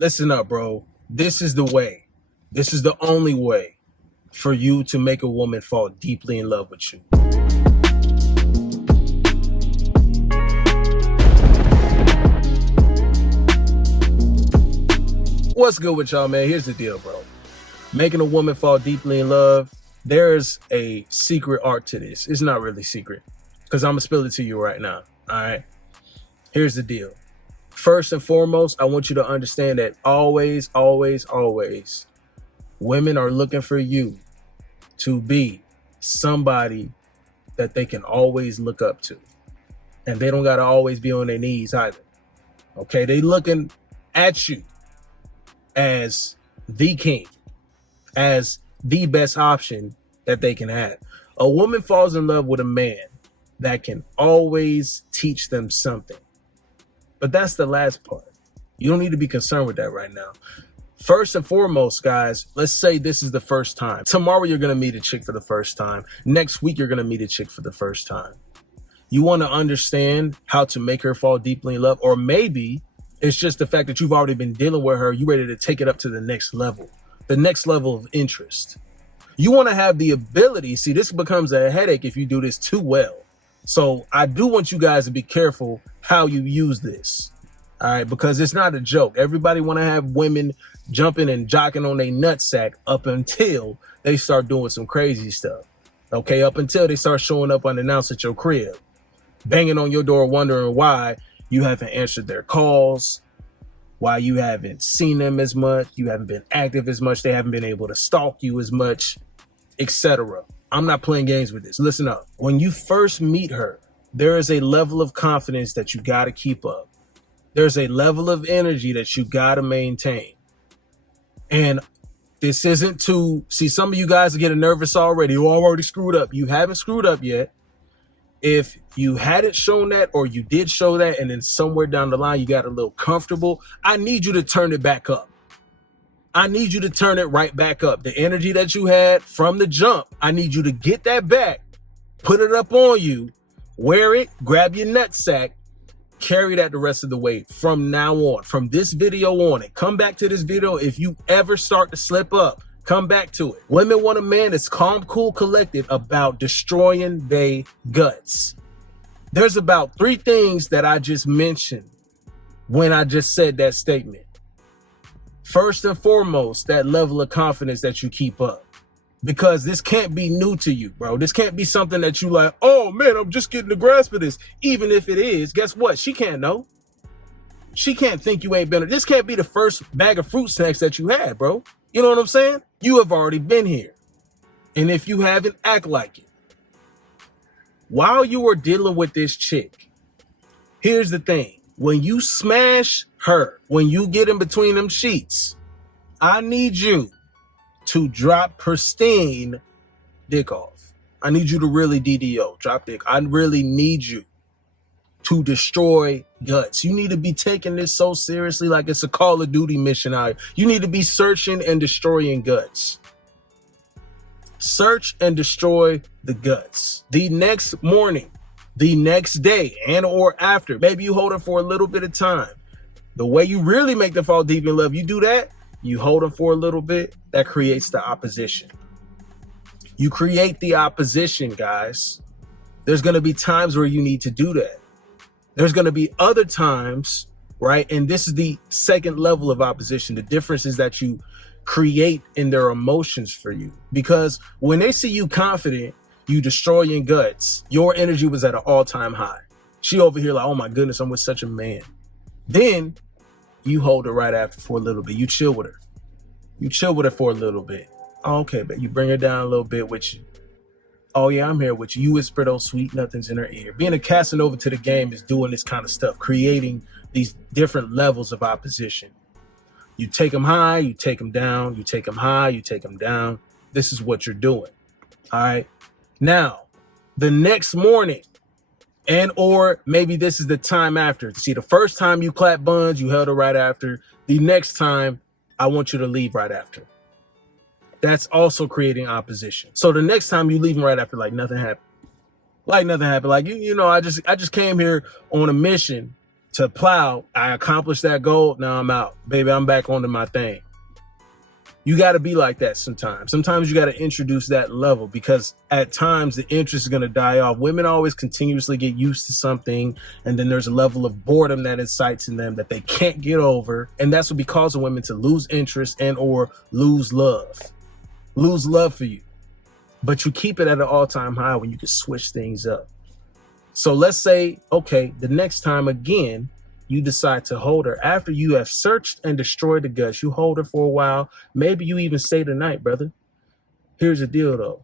Listen up, bro. This is the way. This is the only way for you to make a woman fall deeply in love with you. What's good with y'all, man? Here's the deal, bro. Making a woman fall deeply in love, there's a secret art to this. It's not really secret because I'm going to spill it to you right now. All right. Here's the deal. First and foremost, I want you to understand that always, women are looking for you to be somebody that they can always look up to. And they don't got to always be on their knees either. Okay. They looking at you as the king, as the best option that they can have. A woman falls in love with a man that can always teach them something. But that's the last part. You don't need to be concerned with that right now. First and foremost, guys, let's say this is the first time. Tomorrow, you're going to meet a chick for the first time. Next week, you're going to meet a chick for the first time. You want to understand how to make her fall deeply in love, or maybe it's just the fact that you've already been dealing with her. You're ready to take it up to the next level of interest. You want to have the ability. See, this becomes a headache if you do this too well. So I do want you guys to be careful how you use this. All right, because it's not a joke. Everybody want to have women jumping and jocking on their nutsack up until they start doing some crazy stuff. Okay, up until they start showing up unannounced at your crib, banging on your door, wondering why you haven't answered their calls, why you haven't seen them as much, you haven't been active as much, they haven't been able to stalk you as much, etc. I'm not playing games with this. Listen up. When you first meet her, there is a level of confidence that you got to keep up. There's a level of energy that you got to maintain. And this isn't to see some of you guys are getting nervous already. You already screwed up. You haven't screwed up yet. If you hadn't shown that, or you did show that, and then somewhere down the line you got a little comfortable, I need you to turn it back up. I need you to turn it right back up. The energy that you had from the jump, I need you to get that back, put it up on you, wear it, grab your nutsack, carry that the rest of the way from now on, from this video on. And come back to this video if you ever start to slip up. Come back to it. Women want a man that's calm, cool, collected about destroying their guts. There's about 3 things that I just mentioned when I just said that statement. First and foremost, that level of confidence that you keep up. Because this can't be new to you, bro. This can't be something that you like, oh man, I'm just getting the grasp of this. Even if it is, guess what? She can't know. She can't think you ain't been. This can't be the first bag of fruit snacks that you had, bro. You know what I'm saying? You have already been here. And if you haven't, act like it. While you are dealing with this chick, here's the thing. When you smash her, when you get in between them sheets, I need you to drop pristine dick off. I need you to really DDO, drop dick. I really need you to destroy guts. You need to be taking this so seriously, like it's a Call of Duty mission out. You need to be searching and destroying guts. Search and destroy the guts. The next morning, the next day, and or after, maybe you hold it for a little bit of time. The way you really make them fall deep in love, you do that, you hold them for a little bit, that creates the opposition. You create the opposition, guys. There's going to be times where you need to do that. There's going to be other times, right? And this is the second level of opposition. The difference is that you create in their emotions for you. Because when they see you confident, you destroying guts, your energy was at an all-time high. She over here like, oh my goodness, I'm with such a man. Then you hold her right after for a little bit. You chill with her. You chill with her for a little bit. Oh, okay, but you bring her down a little bit with you. Oh yeah, I'm here with you. You whisper those sweet nothings in her ear. Being a Casanova to the game is doing this kind of stuff, creating these different levels of opposition. You take them high, you take them down, you take them high, you take them down. This is what you're doing. All right. Now, the next morning, and or maybe this is the time after. See, the first time you clap buns, you held her right after. The next time, I want you to leave right after. That's also creating opposition. So the next time you leave them right after, like nothing happened. Like nothing happened. Like, you know, I just came here on a mission to plow. I accomplished that goal. Now I'm out. Baby, I'm back onto my thing. You got to be like that sometimes. Sometimes you got to introduce that level, because at times the interest is going to die off. Women always continuously get used to something, and then there's a level of boredom that incites in them that they can't get over. And that's what be causing women to lose interest and or lose love for you. But you keep it at an all-time high when you can switch things up. So let's say, okay, the next time again, you decide to hold her after you have searched and destroyed the guts. You hold her for a while. Maybe you even stay the night, brother. Here's the deal, though.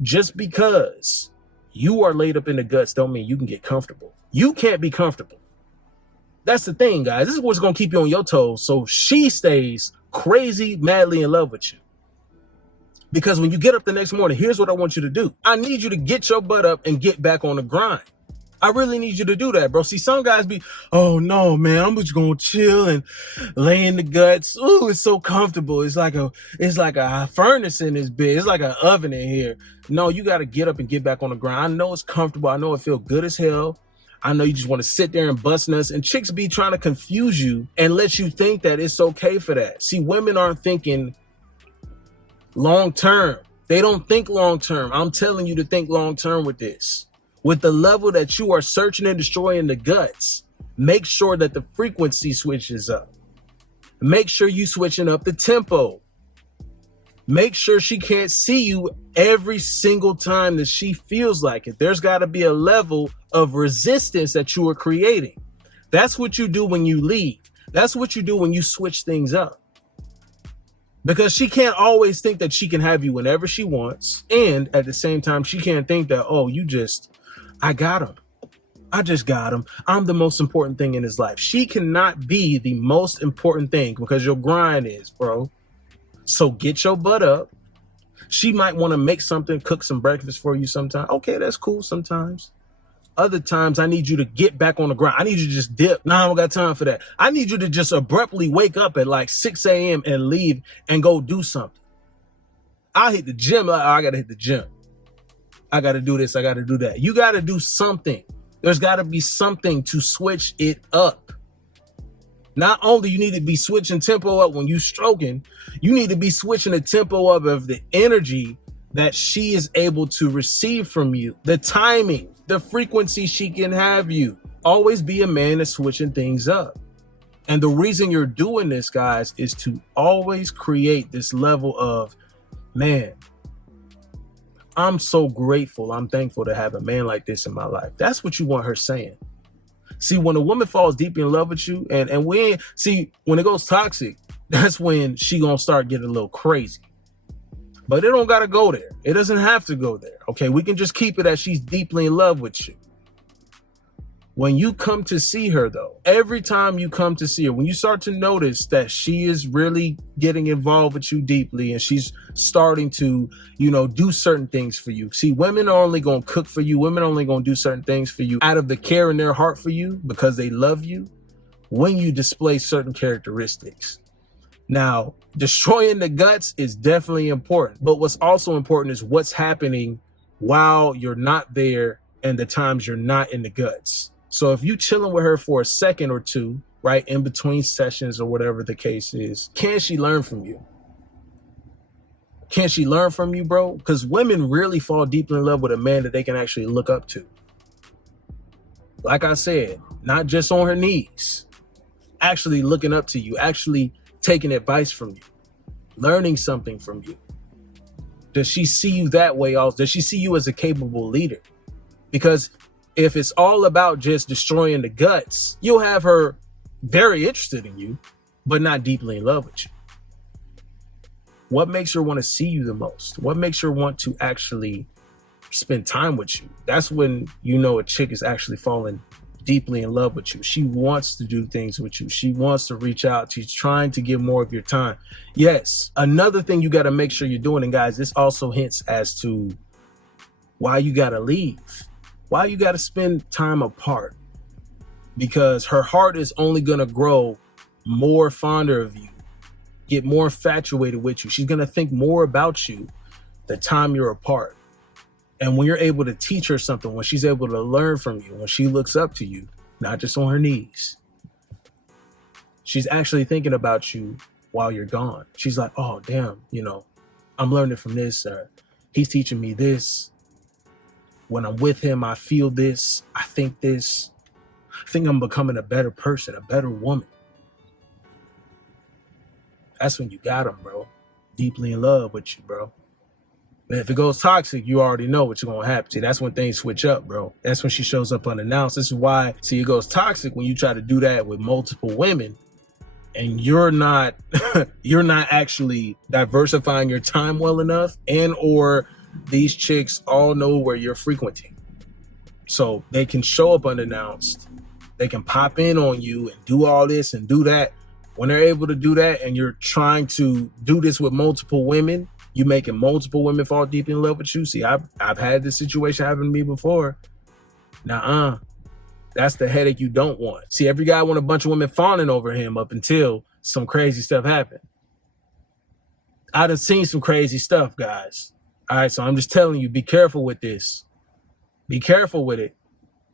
Just because you are laid up in the guts don't mean you can get comfortable. You can't be comfortable. That's the thing, guys. This is what's going to keep you on your toes, so she stays crazy, madly in love with you. Because when you get up the next morning, here's what I want you to do. I need you to get your butt up and get back on the grind. I really need you to do that, bro. See, some guys be, oh no, man, I'm just gonna chill and lay in the guts. Ooh, it's so comfortable. It's like a furnace in this bed. It's like an oven in here. No, you gotta get up and get back on the grind. I know it's comfortable. I know it feels good as hell. I know you just want to sit there and bust nuts, and chicks be trying to confuse you and let you think that it's okay for that. See, women aren't thinking long term. They don't think long term. I'm telling you to think long term with this. With the level that you are searching and destroying the guts, make sure that the frequency switches up. Make sure you switching up the tempo. Make sure she can't see you every single time that she feels like it. There's got to be a level of resistance that you are creating. That's what you do when you leave. That's what you do when you switch things up. Because she can't always think that she can have you whenever she wants. And at the same time, she can't think that, oh, I got him. I just got him. I'm the most important thing in his life. She cannot be the most important thing because your grind is, bro. So get your butt up. She might want to make something, cook some breakfast for you sometime. Okay, that's cool sometimes. Other times, I need you to get back on the grind. I need you to just dip. Nah, I don't got time for that. I need you to just abruptly wake up at like 6 a.m. and leave and go do something. I hit the gym. I got to hit the gym. I got to do this. I got to do that. You got to do something. There's got to be something to switch it up. Not only you need to be switching tempo up when you stroking, you need to be switching the tempo up of the energy that she is able to receive from you, the timing, the frequency she can have you. Always be a man that's switching things up. And the reason you're doing this, guys, is to always create this level of, man, I'm so grateful. I'm thankful to have a man like this in my life. That's what you want her saying. See, when a woman falls deeply in love with you, and when it goes toxic, that's when she gonna start getting a little crazy. But it don't gotta go there. It doesn't have to go there. Okay, we can just keep it as she's deeply in love with you. When you come to see her, though, every time you come to see her, when you start to notice that she is really getting involved with you deeply and she's starting to, do certain things for you. See, women are only going to cook for you. Women are only going to do certain things for you out of the care in their heart for you because they love you when you display certain characteristics. Now, destroying the guts is definitely important. But what's also important is what's happening while you're not there and the times you're not in the guts. So if you chilling with her for a second or two, right, in between sessions or whatever the case is, can she learn from you? Can she learn from you, bro? Because women really fall deeply in love with a man that they can actually look up to. Like I said, not just on her knees, actually looking up to you, actually taking advice from you, learning something from you. Does she see you that way also? Does she see you as a capable leader? Because if it's all about just destroying the guts, you'll have her very interested in you, but not deeply in love with you. What makes her want to see you the most? What makes her want to actually spend time with you? That's when you know a chick is actually falling deeply in love with you. She wants to do things with you. She wants to reach out. She's trying to give more of your time. Yes, another thing you got to make sure you're doing, and guys, this also hints as to why you got to leave. Why you got to spend time apart? Because her heart is only going to grow more fonder of you, get more infatuated with you. She's going to think more about you the time you're apart. And when you're able to teach her something, when she's able to learn from you, when she looks up to you, not just on her knees. She's actually thinking about you while you're gone. She's like, oh, damn, you know, I'm learning from this. He's teaching me this. When I'm with him, I feel this. I think this. I think I'm becoming a better person, a better woman. That's when you got him, bro. Deeply in love with you, bro. And if it goes toxic, you already know what's going to happen. See, that's when things switch up, bro. That's when she shows up unannounced. This is why, see, it goes toxic when you try to do that with multiple women and you're not you're not actually diversifying your time well enough, and or these chicks all know where you're frequenting. So they can show up unannounced. They can pop in on you and do all this and do that. When they're able to do that and you're trying to do this with multiple women, you making multiple women fall deep in love with you. See, I've had this situation happen to me before. Nuh-uh. That's the headache you don't want. See, every guy want a bunch of women fawning over him up until some crazy stuff happened. I done seen some crazy stuff, guys. All right, so I'm just telling you, be careful with this. Be careful with it.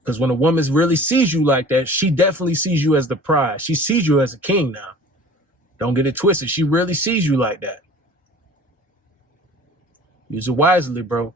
Because when a woman really sees you like that, she definitely sees you as the prize. She sees you as a king now. Don't get it twisted. She really sees you like that. Use it wisely, bro.